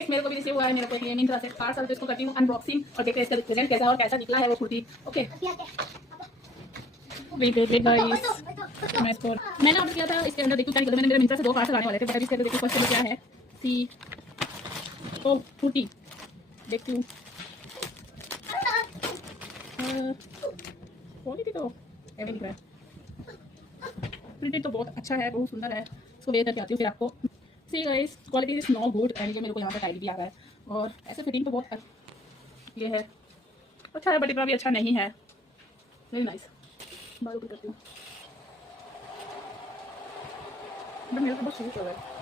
मेरे को भी रिसीव हुआ है, मेरे को ये मिंत्रा से पार्सल, तो इसको करती हूँ अनबॉक्सिंग और देखते हैं इसका रिजल्ट कैसा है और कैसा निकला है वो कुर्ती। ओके वेट गाइस, मैं इसको मैंने ऑर्डर किया था, इसके अंदर देखो क्या निकला। मैंने मेरे मिंत्रा से 2 पार्सल आने वाले थे, बट अभी इसके अंदर देखो फर्स्ट क्या है, सी ओ कुर्ती देखती हूँ। क्वालिटी तो एवरी दिख रहा है, प्रिंटेड तो बहुत अच्छा है, बहुत सुंदर है। इसको वेयर करके आती हूँ फिर आपको। See guys, quality is not good and ये मेरे को यहाँ पर टाइट भी आ रहा है और ऐसे फिटिंग तो बहुत ये है, अच्छा है बट इतना भी अच्छा नहीं है। Very nice. बाल ऊपर करती हूँ, मेरे को बहुत सूट हो रहा है।